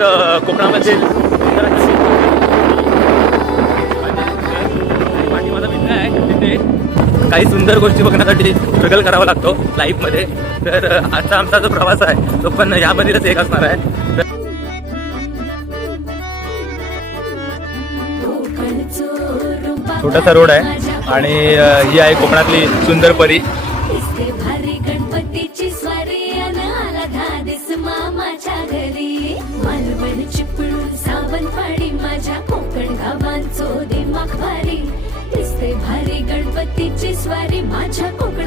आहेत कोकणामध्ये. माझा मित्र आहे तिथे काही सुंदर गोष्टी बघण्यासाठी स्ट्रगल करावा लागतो लाईफमध्ये. तर आजचा आमचा जो प्रवास आहे तो पण यामध्येच एक असणार आहे. छोटासा रोड आहे आणि ही आहे कोकणातली सुंदर परी. गणपतीची स्वारी आला धादिस मामाच्या घरी. मालवण चिपळूण सावंतवाडी माझ्या कोकण गावांचो दिमाग भारी. दिसते भारी गणपतीची स्वारी माझ्या कोकण